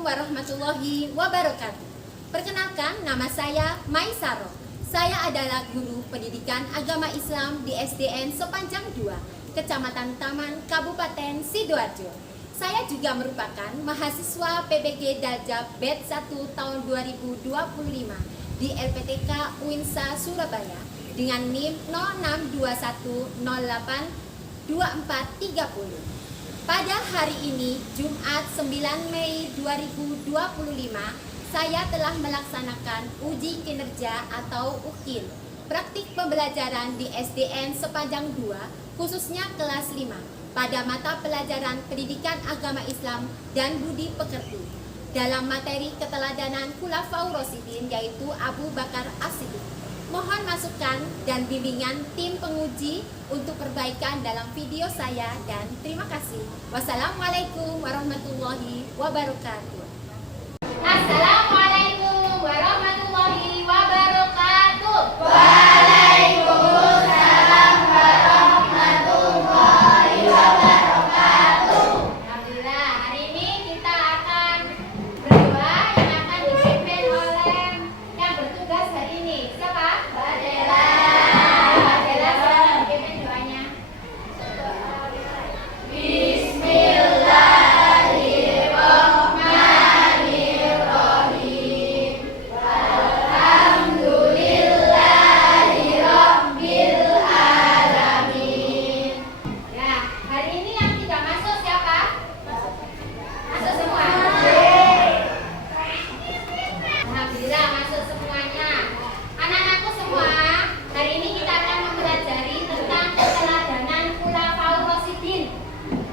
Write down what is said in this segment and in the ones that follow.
Assalamualaikum warahmatullahi wabarakatuh. Perkenalkan, nama saya Maisaro. Saya adalah guru pendidikan agama Islam di SDN Sepanjang 2, Kecamatan Taman, Kabupaten Sidoarjo. Saya juga merupakan mahasiswa PPG Daljab Batch 1 tahun 2025 di LPTK UINSA Surabaya dengan NIM 0621082430. Pada hari ini, Jumat 9 Mei 2025, saya telah melaksanakan uji kinerja atau UKIN, praktik pembelajaran di SDN Sepanjang 2, khususnya kelas 5, pada mata pelajaran Pendidikan Agama Islam dan Budi Pekerti, dalam materi keteladanan Khulafaur Rasyidin, yaitu Abu Bakar As-Siddiq. Mohon masukan dan bimbingan tim penguji untuk perbaikan dalam video saya, dan terima kasih. Wassalamualaikum warahmatullahi wabarakatuh. Assalamualaikum warahmatullahi wabarakatuh. Waalaikumsalam warahmatullahi wabarakatuh. Alhamdulillah, hari ini kita akan berdoa yang akan dipimpin oleh yang bertugas hari ini. Siapa? Mbak Dela. Mbak Dela, silakan dipimpin doanya. Ya, hari ini yang tidak masuk siapa? Masuk semua. Alhamdulillah, masuk semuanya. Anak-anakku semua, hari ini kita akan mempelajari tentang keteladanan Khulafaur Rasyidin.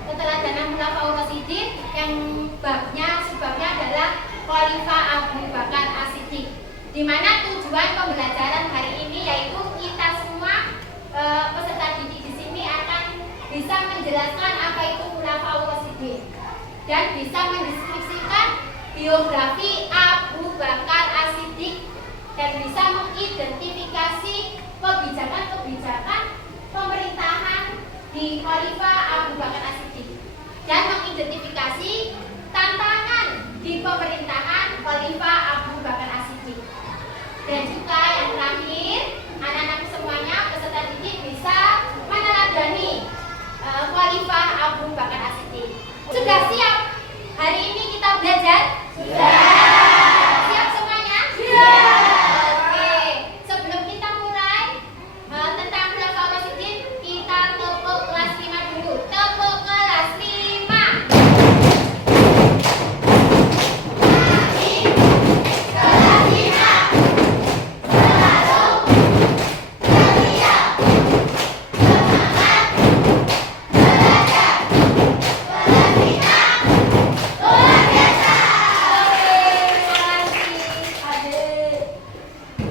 Keteladanan Khulafaur Rasyidin yang sebabnya adalah Khalifah Abu Bakar As-Siddiq. Di mana tujuan pembelajaran hari ini yaitu kita semua peserta didik di sini akan bisa menjelaskan apa itu Khulafaur Rasyidin dan bisa mendeskripsikan biografi Abu Bakar As-Siddiq dan bisa mengidentifikasi kebijakan-kebijakan pemerintahan di Khalifah Abu Bakar As-Siddiq dan mengidentifikasi tantangan di pemerintahan Khalifah Abu Bakar As-Siddiq. Dan juga yang terakhir, anak-anak semuanya peserta didik bisa meneladani Khalifah Abu Bakar As-Siddiq. Sudah siap? Hari ini kita belajar? Sudah. Siap semuanya? Sudah. Oke, sebelum kita mulai tentang Khulafaur Rasyidin, kita tepuk kelas 5 dulu. Tepuk kelas 5.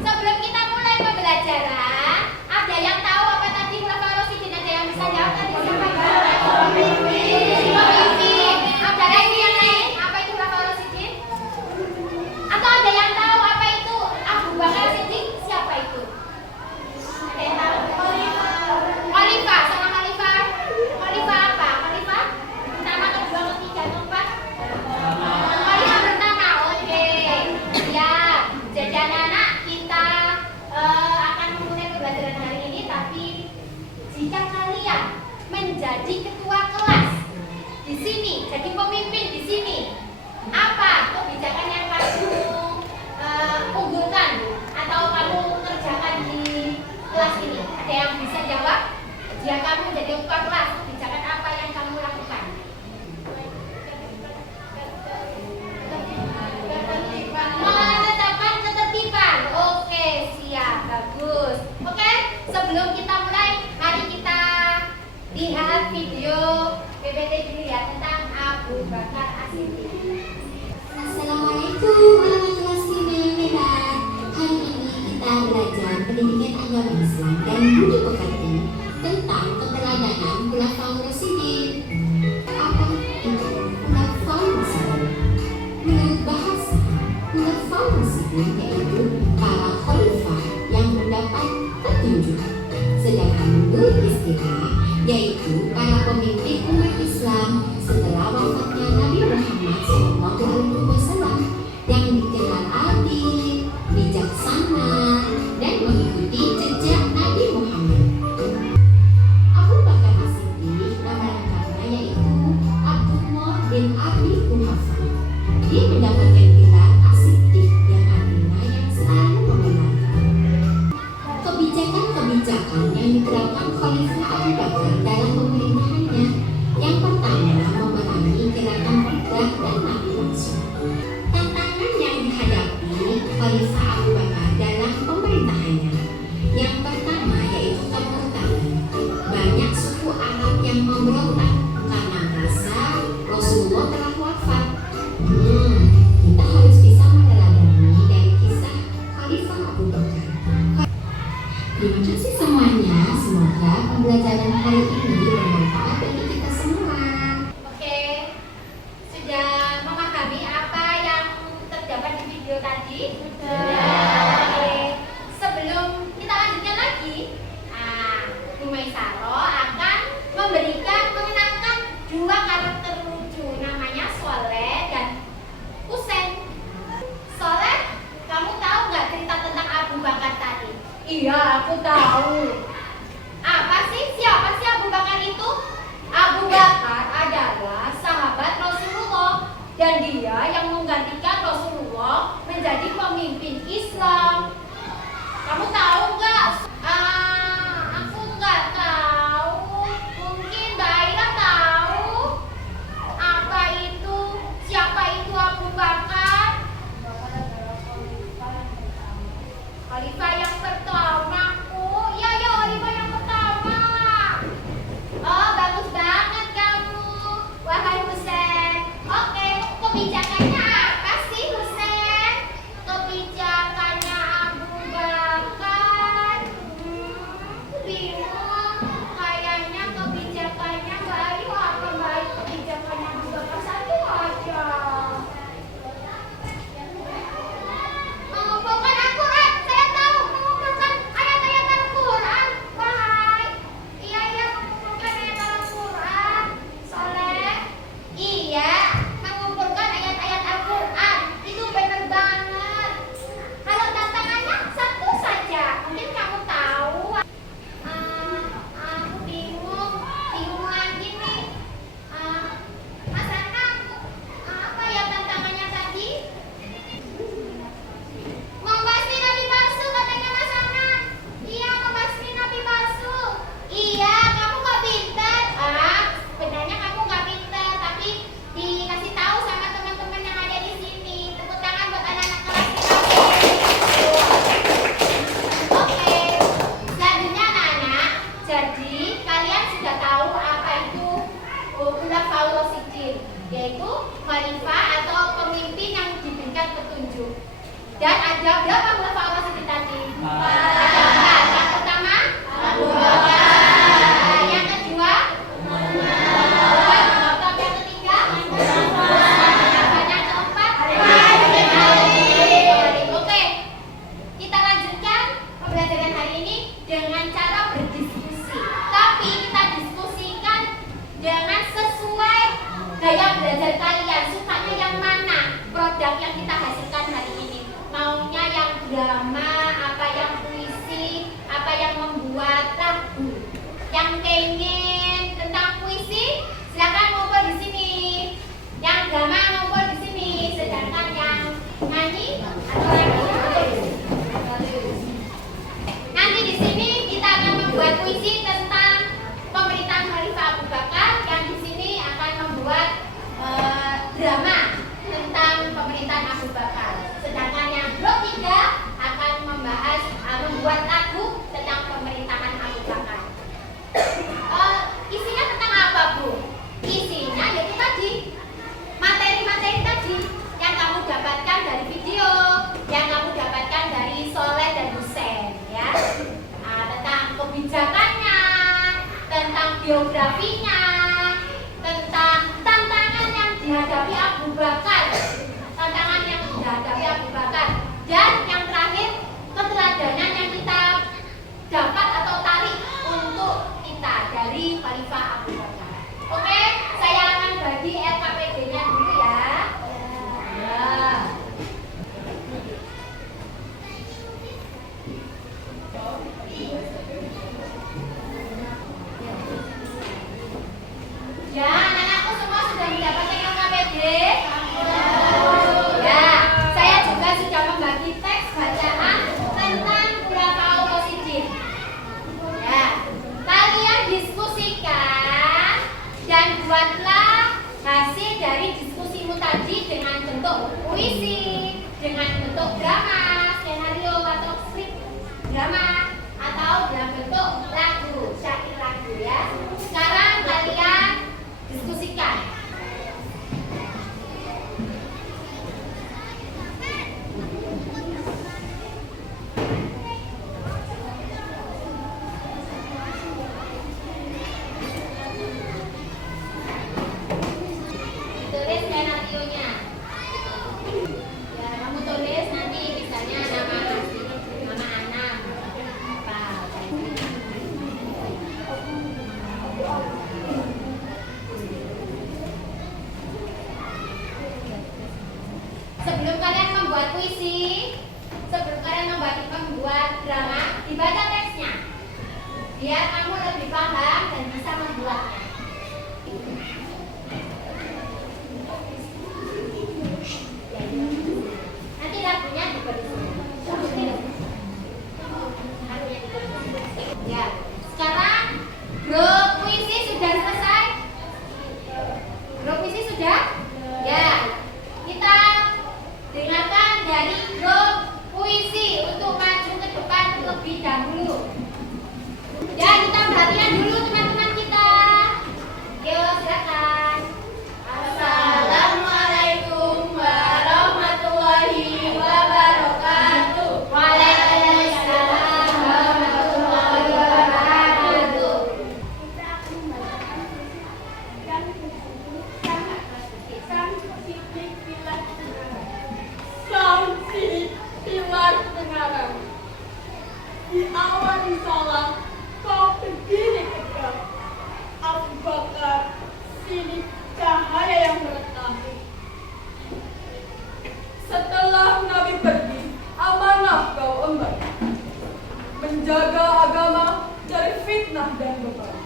Sebelum kita mulai pembelajaran, ada yang tahu apa tadi Khulafaur Rasyidin? Ada yang bisa jawab tadi? Siapa? Pemimpin. Ada lagi yang lain? Apa itu Khulafaur Rasyidin? Atau ada yang tahu apa itu Abu Bakar Siddiq? Siapa itu? Ada yang tahu? Khalifah. Sama Khalifah. Khalifah apa? Khalifah pertama, kedua, ketiga, keempat? Khalifah pertama. Oke. Ya. Jadi anak-anak, kita akan memulai pembelajaran hari ini, tapi jika kalian menjadi ketua kelas di sini, jadi pemimpin di sini, apa kebijakan yang kamu unggulkan atau kamu kerjakan di kelas ini? Ada yang bisa jawab? Jika kamu jadi ketua kelas, kebijakan apa yang kamu lakukan? Menetapkan ketertiban. Oke, siap, bagus. Oke, sebelum kita mulai, mari kita lihat video PPT dulu ya tentang Abu Bakar As-Siddiq. Assalamualaikum warahmatullahi wabarakatuh. Hari ini kita belajar pendidikan agama Islam dan budi pekerti tentang keteladanan Khulafaur Rasyidin. Apa itu Khulafaur Rasyidin? Menurut bahasa, Khulafaur Rasyidin yaitu para khalifah yang mendapat petunjuk. Sedangkan menurut istilah, yaitu para pemimpin umat Islam setelah wafatnya Nabi Muhammad SAW. duhafal. Dia mendapatkan gelar as-siddiq yang artinya yang selalu membenarkan. Kebijakan-kebijakan yang diterapkan Khalifah Abu Bakar dalam pemerintahannya, yang pertama memerangi gerakan bid'ah dan nabi palsu. Tantangan yang dihadapi Khalifah Abu Bakar dalam pemerintahannya, yang pertama yaitu kemurtadan. Banyak suku Arab yang memberontak karena merasa Rasulullah telah wafat. Kita harus bisa meneladani dari kisah Khalifah Abu Bakar. Terima kasih semuanya. Semoga pembelajaran hari ini bermanfaat bagi kita semua. Oke, sudah memahami apa yang terdapat di video tadi? Oke, sebelum kita lanjutkan lagi, Bu Maisaro akan mengenalkan dua karakter lucu, namanya Soleh dan Husein. Soleh, kamu tahu nggak cerita tentang Abu Bakar tadi? Iya, aku tahu. Siapa sih Abu Bakar itu? Abu Bakar adalah sahabat Rasulullah dan dia yang menggantikan Rasulullah menjadi pemimpin Islam. Kamu tahu nggak? Aku nggak tahu. Mungkin Mbak Aira tahu. Apa itu? Siapa itu Abu Bakar? Khalifah yang pertama. Oh, iya Khalifah yang pertama. Oh, bagus banget kamu, wahai Husein. Oke, kebijakannya apa sih Husein? Kebijakannya Abu Bakar. Bingung. Kayaknya kebijakannya Mbak Ayu apa Mbak Ayu? Kebijakannya Abu Bakar satu aja. Mengumpulkan Al-Quran, saya tahu mengumpulkan ayat-ayat Al-Quran, wahai. Iya, mengumpulkan ayat Al-Quran, Soleh. Iya, mengumpulkan ayat-ayat Al-Quran, itu benar banget. Kalau tantangannya satu saja, mungkin kamu tahu. Aku bingung lagi nih. Mas Anam, apa ya tantangannya tadi? Membasmi nabi palsu katanya Mas Anam. Iya, membasmi nabi palsu. Iya, kamu gak pintar. Sebenarnya kamu gak pintar, tapi dikasih tahu sama teman-teman yang ada di sini. Tepuk tangan buat anak-anak kelas kita. Oke, selanjutnya anak-anak. Jadi kalian sudah tahu apa itu Khulafaur Rasyidin, yaitu khalifah atau pemimpin yang diberikan petunjuk. Dan ada berapa Khulafaur Rasyidin tadi? Ada 4. Yang pertama Abu Bakar. Yang kedua Umar. Yang ketiga yang keempat Ali. Oke, kita lanjutkan pembelajaran hari ini dengan cara berdiskusi. Tapi kita diskusikan dengan sesuai gaya belajar kalian. Sukanya yang mana? Produk yang kita hasilkan hari ini. Maunya yang drama, apa yang puisi, apa yang membuat lagu. Yang pengen tentang puisi, silakan ngumpul di sini. Yang drama ngumpul di sini. Sedangkan yang nyanyi atau lagu, nanti di sini kita akan membuat puisi tentang pemerintahan Khalifah Abu Bakar. Yang di sini akan membuat drama tentang pemerintahan Abu Bakar. Sedangkan yang blok 3 akan membuat lagu tentang pemerintahan Abu Bakar. Isinya tentang apa, Bu? Isinya yaitu tadi materi-materi tadi yang kamu dapatkan dari video, yang kamu dapatkan dari Soleh dan Husein, ya. Tentang kebijakannya, tentang biografinya, tentang tantangan yang dihadapi Abu Bakar, dan yang terakhir keteladanan yang kita dapat atau tarik untuk kita dari Khalifah Abu Bakar. Oke, saya akan bagi LKPD-nya dulu ya. bentuk drama, skenario atau skrip drama, atau dalam bentuk lagu, syair lagu ya. Sekarang kalian diskusikan. Tulis skenario-nya. Ya, kamu tulis nanti misalnya nama asli, nama anak, apa. Sebelum kalian membuat puisi, sebelum kalian membuat drama, dibaca teksnya, biar kamu lebih paham dan bisa membuatnya. Nanti lagunya juga di sini. Ya, sekarang grup puisi sudah selesai. Grup puisi sudah? Ya, kita dengarkan dari grup puisi untuk maju ke depan terlebih dahulu. Ya, kita perhatikan dulu teman-teman kita. Yuk, silakan. Assalamualaikum warahmatullahi wabarakatuh. Waalaikumsalam warahmatullahi wabarakatuh. Kita akan membacakan puisi yang sangat sang titik pilar pengarang. Sang titik pilar pengarang. Di awal salah kau berdiri tegak. Abu Bakar, sini cahaya yang bertahan. Setelah Nabi pergi, amanah kau emban, menjaga agama dari fitnah dan beban.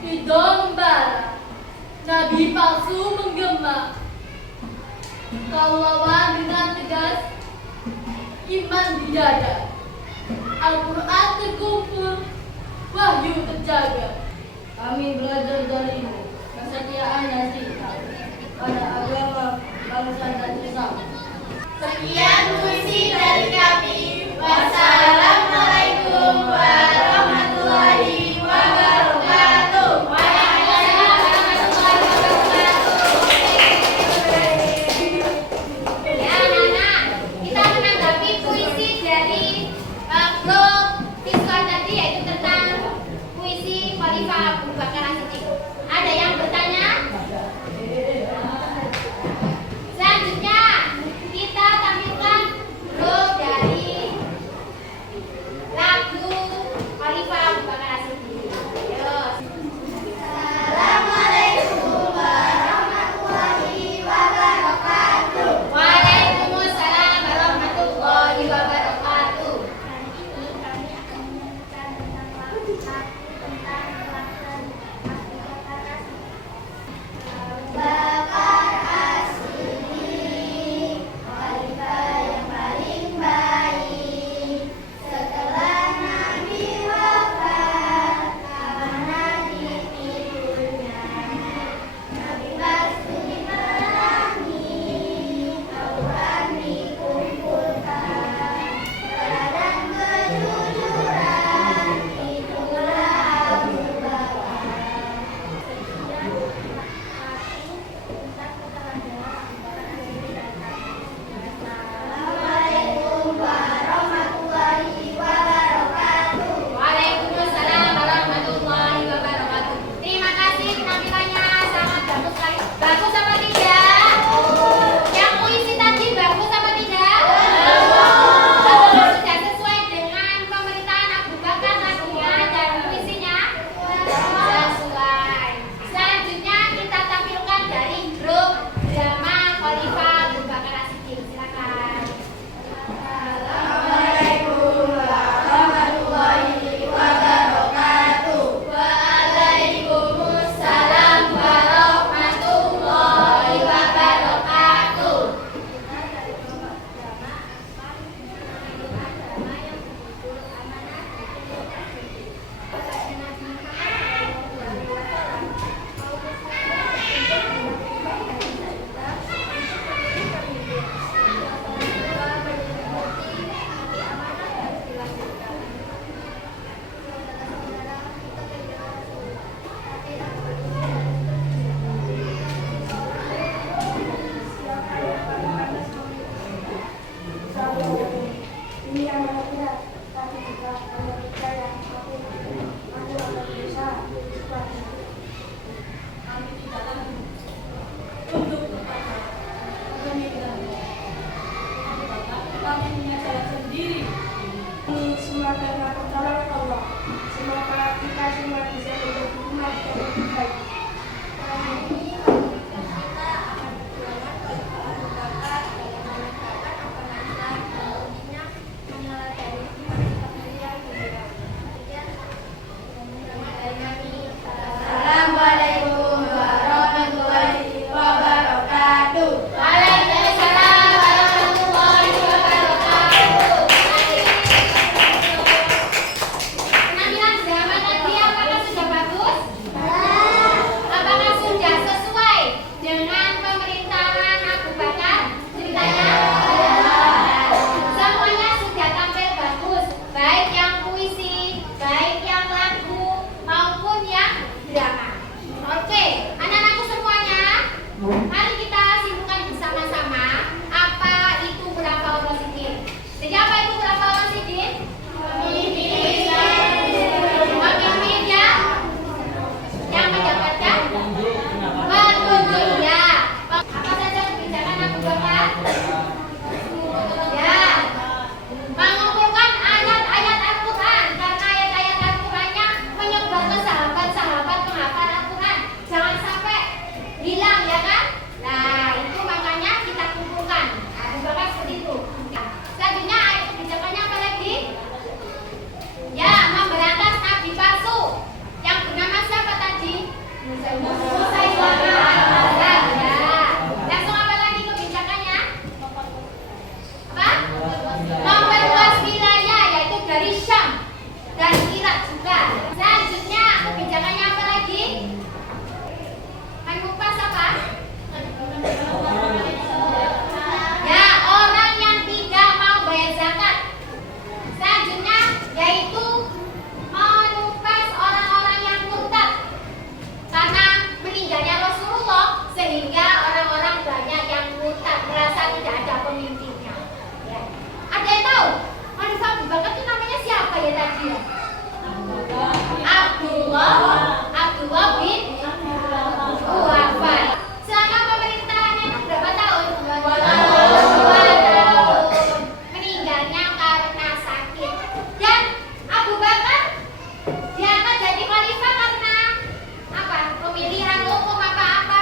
Di Dombara, Nabi palsu menggema. Kau lawan dengan tegas, iman di dada. Al-Quran terkumpul, wahyu terjaga. Kami belajar darimu kesetiaan dan cinta pada agama, bangsa dan sesama. Sekian puisi dari kami. Wassalamualaikum warahmatullahi wabarakatuh. Waalaikumsalam warahmatullahi wabarakatuh. Ya, anak-anak, kita menanggapi puisi dari grup siswa tadi, yaitu tentang puisi Khalifah Abu Bakar As-Siddiq. Ada yang bertanya? Abdullah bin Wafat. Selama pemerintahannya berapa tahun? 2 tahun. Meninggalnya karena sakit. Dan Abu Bakar diangkat jadi khalifah karena apa? Pemilihan umum apa-apa?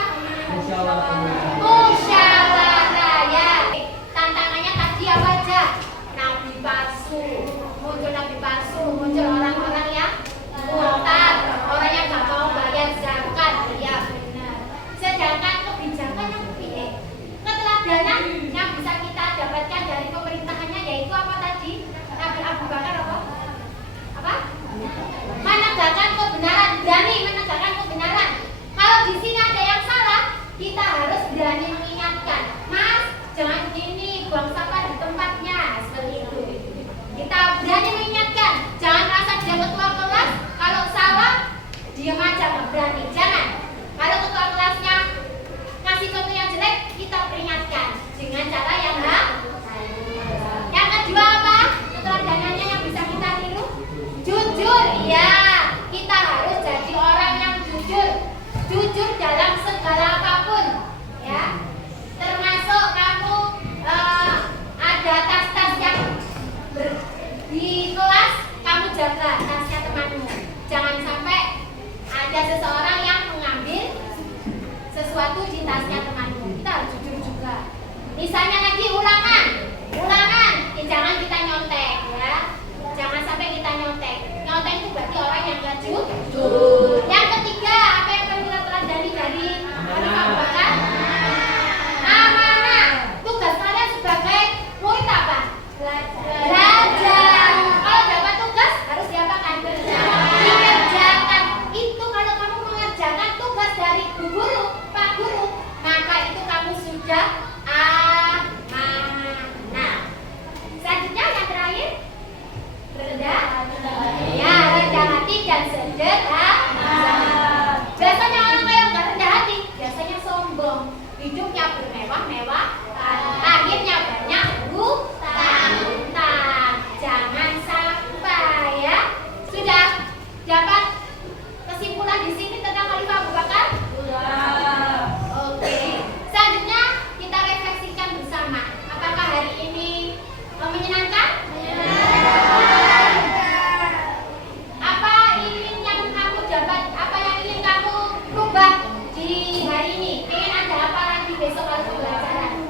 Musyawarah ya. Tantangannya tadi apa aja? Nabi palsu, muncul orang-orang yang murtad, orang yang gak mau bayar zakat, ya benar. Sedangkan kebijakan yang keteladanan yang bisa kita dapatkan dari pemerintahannya yaitu apa tadi? Nabi Abu Bakar apa? Menegakkan kebenaran, berani menegakkan kebenaran. Kalau di sini ada yang salah, kita harus berani mengingatkan. Mas, jangan gini, buang sampah di tempatnya, seperti itu. Kita berani mengingatkan, jangan rasa dia ketua kelas, kalau salah, diam aja, nggak berani. Jangan. Kalau ketua kelasnya ngasih contoh yang jelek, kita peringatkan dengan cara yang baik. Yang kedua apa? Keteladanannya yang bisa kita tiru? Jujur, ya. Kita harus jadi orang yang jujur. Jujur dalam segala apapun, ya. Termasuk kamu ada tas-tas yang di kelas, kamu jaga tasnya temanmu. Jangan sampai ada seseorang yang mengambil sesuatu di tasnya temanmu. Kita harus jujur juga. Misalnya lagi ulangan, jangan kita nyontek, ya. Jangan sampai kita nyontek. Nyontek itu berarti orang yang gak jujur. Yang ketiga, apa yang perlu kita teladani dari Abu Bakar? Amanah. Tugas kalian sebagai murid apa? Belajar. Kalau dapat tugas harus diapakan? Dikerjakan. Itu kalau kamu mengerjakan tugas dari Bu Guru, Pak Guru, maka itu kamu sudah amanah. Selanjutnya yang terakhir, rendah. Ya, rendah hati dan sederhana. Biasanya orang yang nggak rendah hati, biasanya sombong. Hidupnya bermewah-mewah, akhirnya banyak hutang. Jangan sampai, ya. Sudah dapat kesimpulan di sini tentang Khalifah Abu Bakar? Oke. Selanjutnya kita refleksikan bersama. Apakah hari ini menyenangkan? Apa ingin yang kamu dapat? Apa yang ingin kamu rubah di hari ini? Ingin ada apa lagi besok kalau pembelajaran?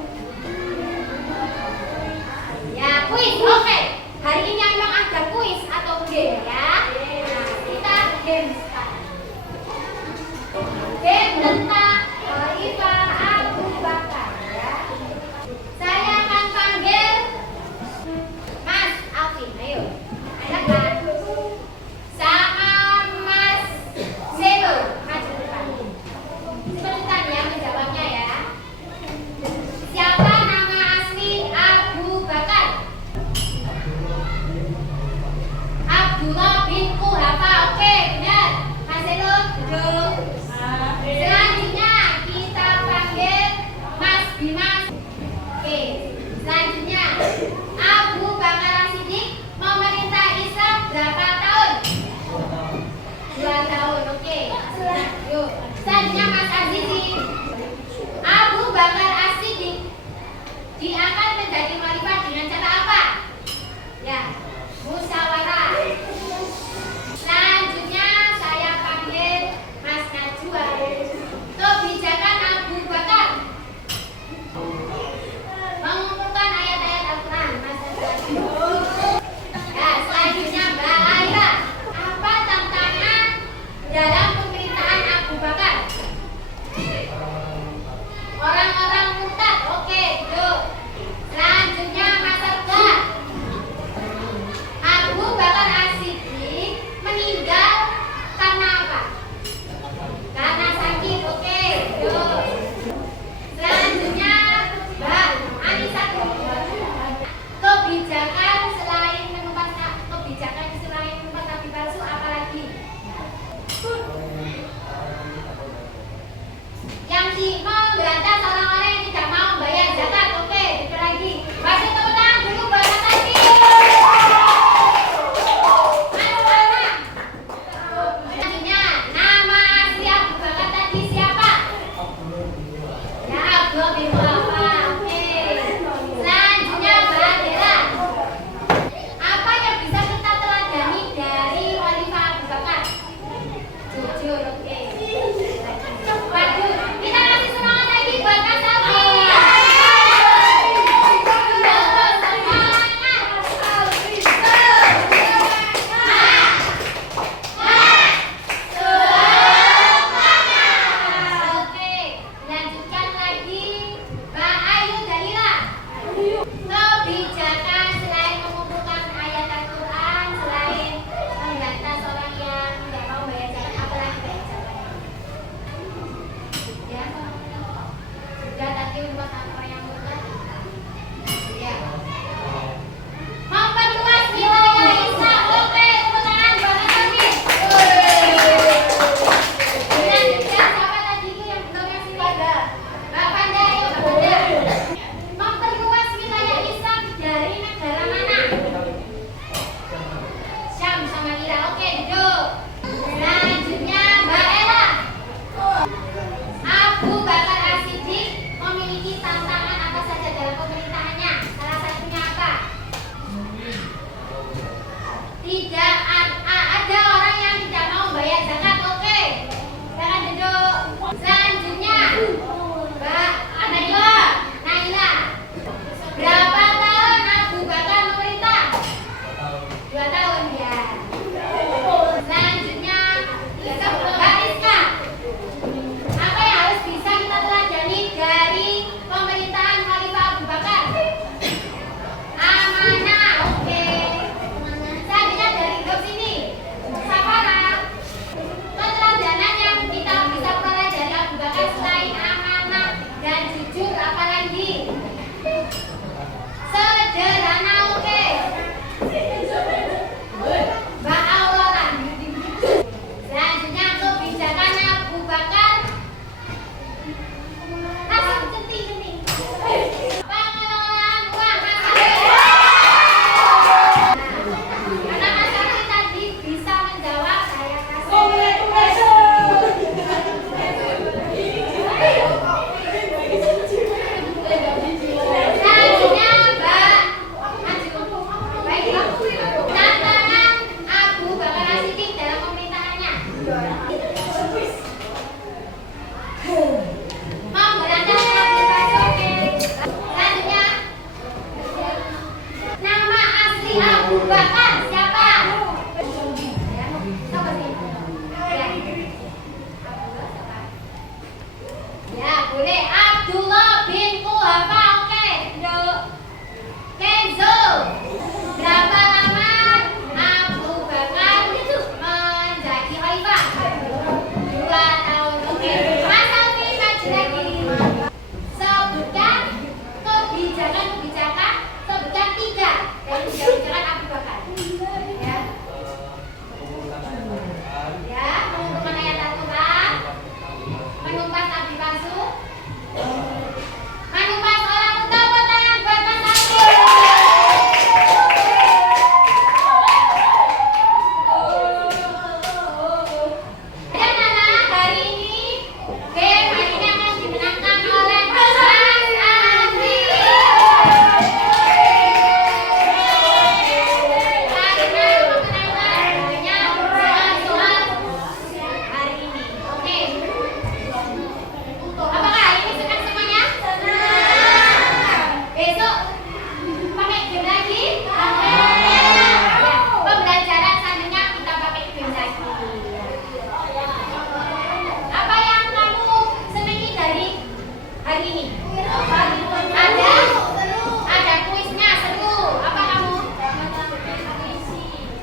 Ada kuisnya, seru. Apa kamu?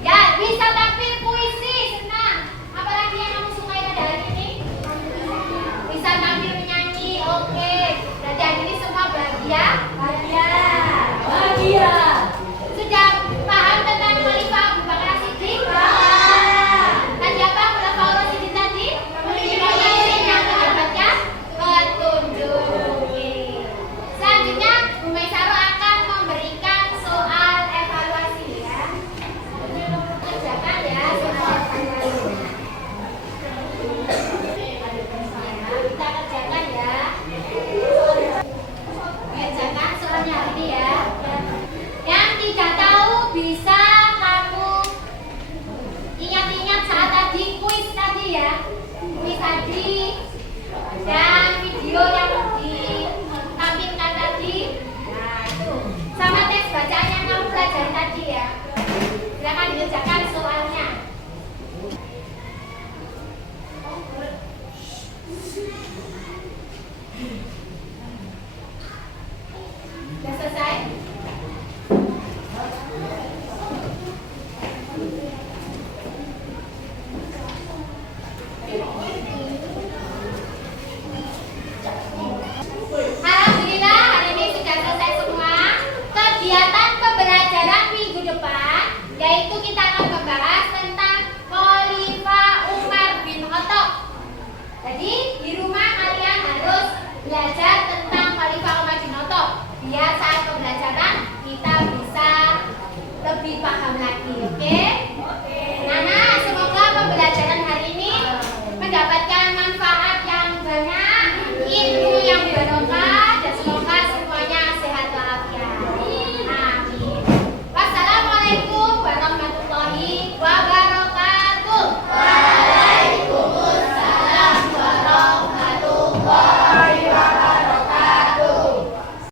Ya, bisa tampil puisi, senang. Apalagi yang kamu sukai pada hari ini? Bisa tampil menyanyi, oke. Berarti hari ini semua bahagia? Bahagia. Sudah paham tentang Khalifah Abu Bakar As-Siddiq? Tadi apa? Khalifah Ar-Rasyidin tadi? Pemimpin yang mendapatkan petunjuk. Oke. Selanjutnya, Bu Maisaro akan memberikan soal evaluasi ya. Kerjakan ya soal evaluasinya. Kita kerjakan ya. Kerjakan soalnya hari ini ya. Yang tidak tahu bisa kamu ingat-ingat saat tadi kuis tadi ya. Kuis tadi dan video yang ditampilkan tadi. Nah itu sama tes bacaan yang kamu pelajari tadi ya. Silakan dikerjakan soalnya. Sudah selesai? Alhamdulillah hari ini sudah selesai semua kegiatan pembelajaran minggu depan, yaitu kita akan membahas tentang Khalifah Umar bin Khattab. Jadi di rumah kalian harus belajar tentang Khalifah Umar bin Khattab biar saat pembelajaran kita bisa lebih paham lagi, oke?